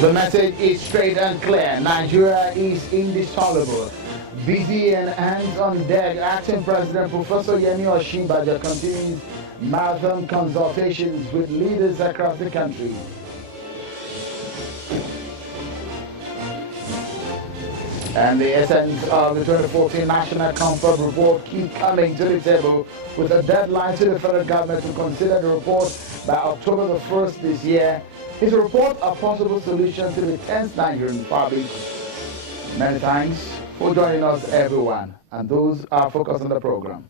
The message is straight and clear. Nigeria is indissoluble. Busy and hands on deck, Acting President Professor Yemi Osinbajo continues marathon consultations with leaders across the country. And the essence of the 2014 National Comfort Report keep coming to the table with a deadline to the federal government to consider the report by October the 1st this year. Is a report a possible solution to the tense Nigerian public? Many thanks for joining us, everyone, and those are focused on the program.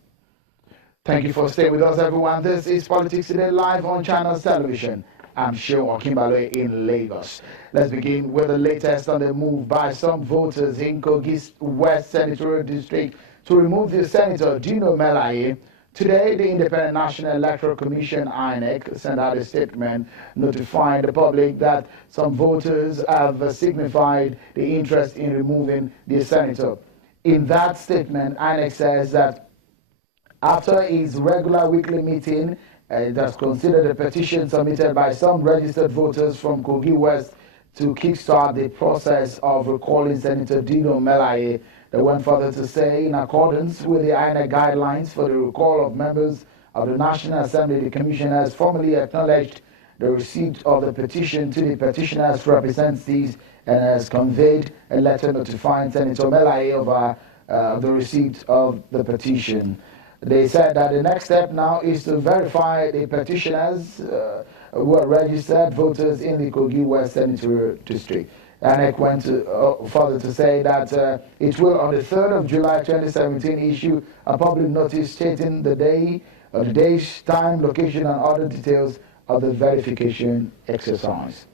Thank you for staying with us, everyone. This is Politics Today live on Channels Television. I'm Seun Okinbaloye in Lagos. Let's begin with the latest on the move by some voters in Kogi West Senatorial District to remove the Senator Dino Melaye. Today, the Independent National Electoral Commission, INEC, sent out a statement notifying the public that some voters have signified the interest in removing the senator. In that statement, INEC says that after its regular weekly meeting, it has considered a petition submitted by some registered voters from Kogi West to kickstart the process of recalling Senator Dino Melaye. They went further to say, in accordance with the INEC guidelines for the recall of members of the National Assembly, the Commission has formally acknowledged the receipt of the petition to the petitioner's representatives and has conveyed a letter notifying Senator Melaye of the receipt of the petition. They said that the next step now is to verify the petitioners who are registered voters in the Kogi West Senatorial District. INEC went further to say that it will, on the 3rd of July 2017, issue a public notice stating the day, the date, time, location, and other details of the verification exercise.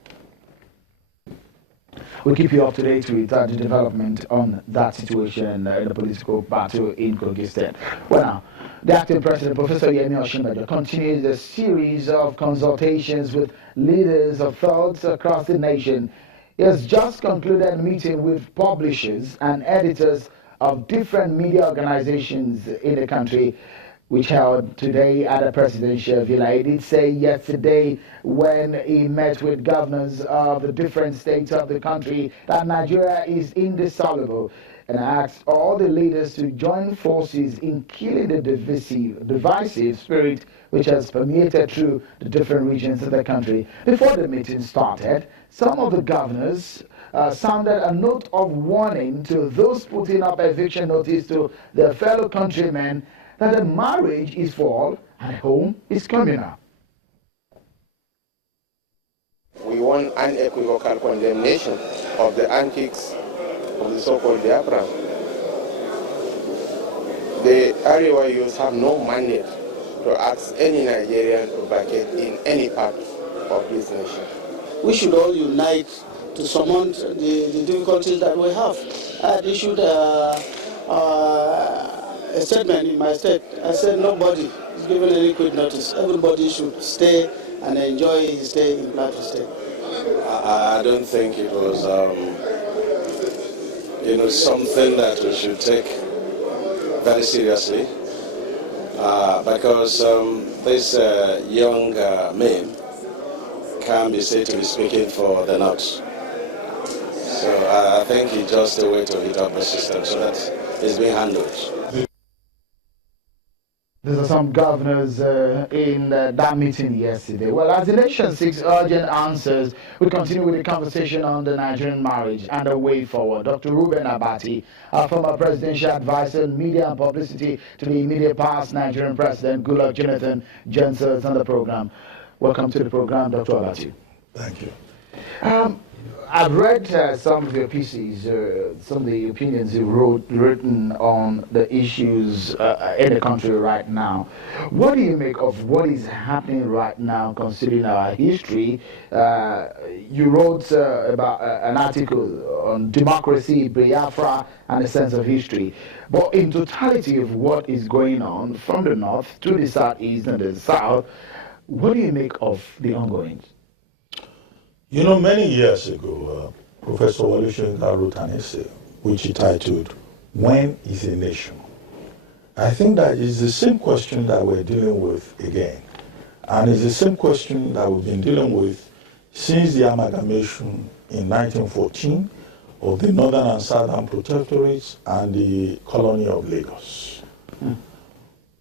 We'll keep you up to date with the development on that situation in the political battle in Kogi State. Well, now, the acting president, Professor Yemi Osinbajo, continues a series of consultations with leaders of thoughts across the nation. He has just concluded a meeting with publishers and editors of different media organizations in the country, which held today at a presidential villa. He did say yesterday when he met with governors of the different states of the country that Nigeria is indissoluble, and asked all the leaders to join forces in killing the divisive spirit which has permeated through the different regions of the country. Before the meeting started, some of the governors sounded a note of warning to those putting up eviction notice to their fellow countrymen that a marriage is for all and home is communal. We want unequivocal condemnation of the antics of the so-called Biafra. The Arewa youths have no mandate to ask any Nigerian to vacate in any part of this nation. We should all unite to surmount the difficulties that we have. I had issued a statement in my state. I said nobody is given any quit notice. Everybody should stay and enjoy his stay in Plateau State. I don't think it was something that we should take very seriously, because these young men can be said to be speaking for the North. So I think it's just a way to hit up the system so that it's being handled. There are some governors in that meeting yesterday. Well, as the nation seeks urgent answers, we continue with the conversation on the Nigerian marriage and the way forward. Dr. Reuben Abati, our former presidential advisor in media and publicity to the immediate past Nigerian president, Goodluck Jonathan, joins us on the program. Welcome to the program, Dr. Abati. Thank you. I've read some of your pieces, some of the opinions you've written on the issues in the country right now. What do you make of what is happening right now, considering our history? You wrote about an article on democracy, Biafra, and a sense of history. But in totality of what is going on from the north to the southeast and the south, what do you make of the ongoings? You know, many years ago, Professor Olusoyinka wrote an essay which he titled, "When is a Nation?" I think that is the same question that we're dealing with again. And it's the same question that we've been dealing with since the amalgamation in 1914 of the Northern and Southern Protectorates and the colony of Lagos.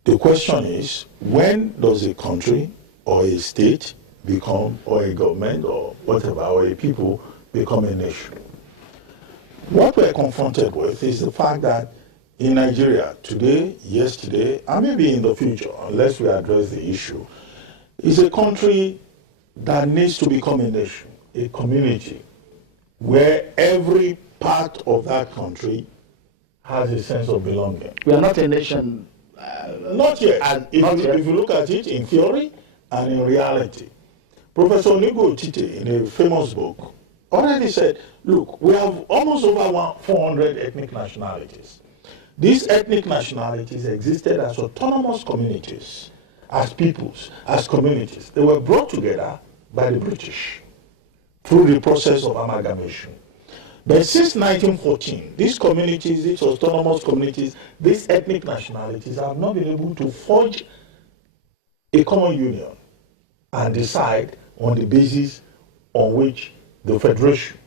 The question is, when does a country or a state become, or a government or whatever, or a people become a nation? What we're confronted with is the fact that in Nigeria today, yesterday, and maybe in the future, unless we address the issue, is a country that needs to become a nation, a community, where every part of that country has a sense of belonging. We are not a nation. Not yet. If you look at it in theory and in reality. Professor Onigo Tite, in a famous book, already said, look, we have almost over 400 ethnic nationalities. These ethnic nationalities existed as autonomous communities, as peoples, as communities. They were brought together by the British through the process of amalgamation. But since 1914, these communities, these autonomous communities, these ethnic nationalities have not been able to forge a common union and decide on the basis on which the federation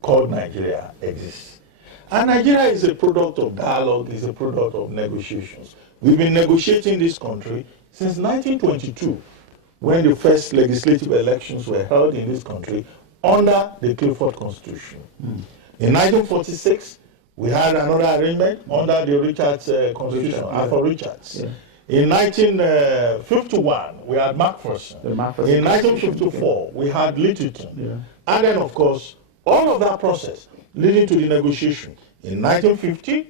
called Nigeria exists. And Nigeria is a product of dialogue, is a product of negotiations. We've been negotiating this country since 1922, when the first legislative elections were held in this country under the Clifford Constitution. In 1946, we had another arrangement under the Richards Constitution, Arthur Richards. In 1951, we had Macpherson. In 1954, we had Littleton. And then, of course, all of that process leading to the negotiation. In 1950,